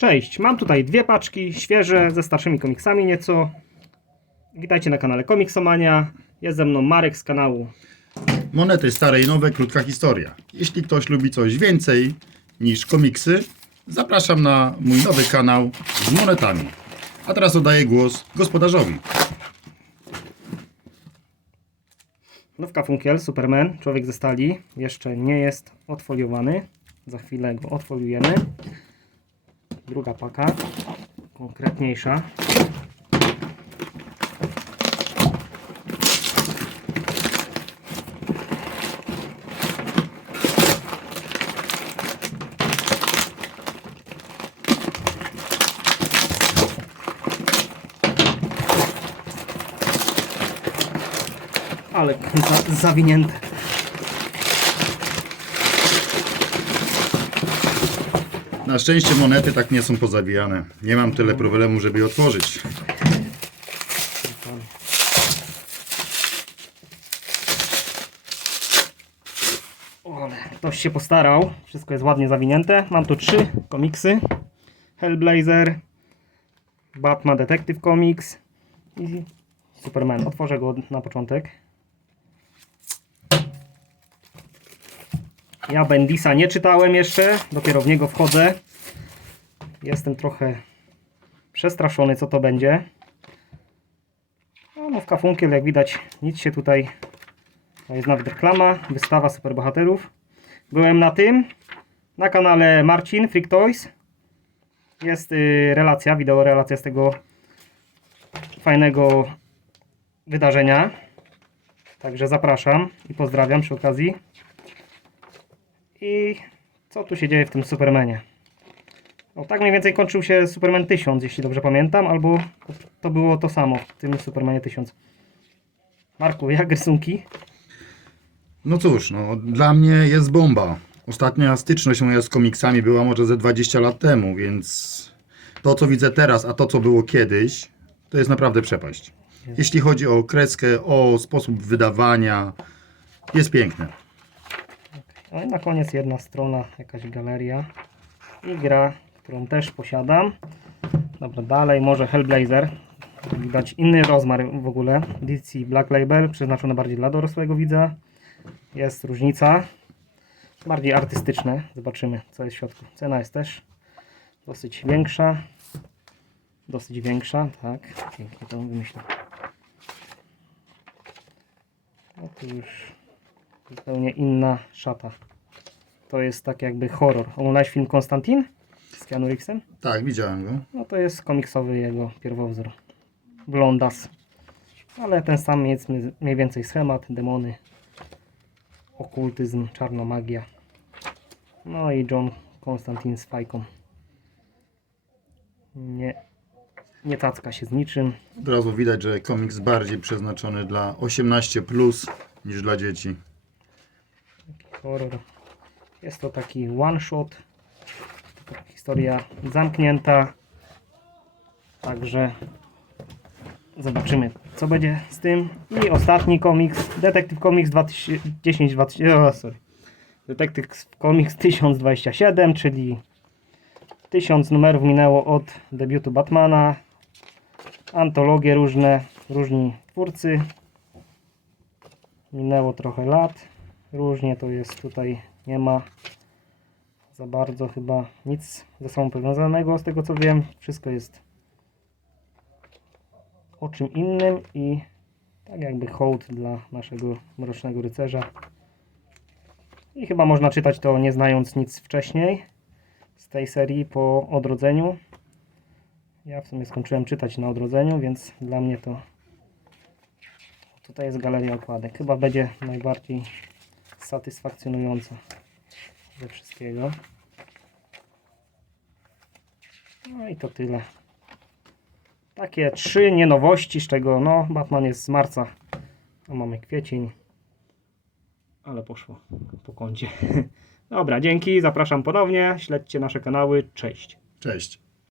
Cześć, mam tutaj dwie paczki, świeże, ze starszymi komiksami nieco. Witajcie na kanale Komiksomania. Jest ze mną Marek z kanału. Monety stare i nowe, krótka historia. Jeśli ktoś lubi coś więcej niż komiksy, zapraszam na mój nowy kanał z monetami. A teraz oddaję głos gospodarzowi. Nowka Funkiel, Superman, człowiek ze stali. Jeszcze nie jest odfoliowany. Za chwilę go odfoliujemy. Druga paka, konkretniejsza. Ale za, zawinięte. Na szczęście monety tak nie są pozawijane. Nie mam tyle problemu, żeby je otworzyć. Ale ktoś się postarał. Wszystko jest ładnie zawinięte. Mam tu trzy komiksy. Hellblazer, Batman Detective Comics i Superman. Otworzę go na początek. Ja Bendisa nie czytałem jeszcze. Dopiero w niego wchodzę. Jestem trochę przestraszony, co to będzie. No, nowka Funkiel, jak widać, nic się tutaj to jest nawet reklama, wystawa superbohaterów. Byłem na tym, na kanale Marcin Freak Toys. Jest y, relacja, wideo relacja z tego fajnego wydarzenia. Także zapraszam i pozdrawiam przy okazji. I co tu się dzieje w tym Supermanie? O, tak mniej więcej kończył się Superman 1000, jeśli dobrze pamiętam, albo to było to samo w tym Supermanie 1000. Marku, jak rysunki? No cóż, no, dla mnie jest bomba. Ostatnia styczność moja z komiksami była może ze 20 lat temu, więc to co widzę teraz, a to co było kiedyś, to jest naprawdę przepaść. Jeśli chodzi o kreskę, o sposób wydawania, jest piękne. No i na koniec jedna strona, jakaś galeria i gra, którą też posiadam. Dobra, dalej może Hellblazer. Widać inny rozmiar w ogóle. DC Black Label, przeznaczone bardziej dla dorosłego widza. Jest różnica. Bardziej artystyczne. Zobaczymy, co jest w środku. Cena jest też dosyć większa. Dosyć większa, tak. Pięknie to wymyślił. No tu już zupełnie inna szata. To jest tak jakby horror. Oglądałeś film Konstantin z Keanu Reevesem? Tak, widziałem go. No to jest komiksowy jego pierwowzór. Blondas. Ale ten sam jest mniej więcej schemat. Demony, okultyzm, czarnomagia. No i John Konstantin z fajką. Nie, nie tacka się z niczym. Od razu widać, że komiks bardziej przeznaczony dla 18 plus niż dla dzieci. Horror. Jest to taki one shot. Historia zamknięta. Także zobaczymy co będzie z tym. I ostatni komiks, Detective Comics 2010 20, o, sorry. Detective Comics 1027, czyli 1000 numerów minęło od debiutu Batmana. Antologie różne, różni twórcy. Minęło trochę lat. Różnie to jest tutaj. Nie ma za bardzo chyba nic ze sobą powiązanego z tego co wiem. Wszystko jest o czym innym i tak jakby hołd dla naszego mrocznego rycerza. I chyba można czytać to nie znając nic wcześniej z tej serii po odrodzeniu. Ja w sumie skończyłem czytać na odrodzeniu, więc dla mnie to tutaj jest galeria okładek. Chyba będzie najbardziej satysfakcjonująca ze wszystkiego. No i to tyle. Takie trzy nie nowości, z czego no Batman jest z marca. A mamy kwiecień. Ale poszło po kącie. Dobra, dzięki, zapraszam ponownie. Śledźcie nasze kanały. Cześć. Cześć.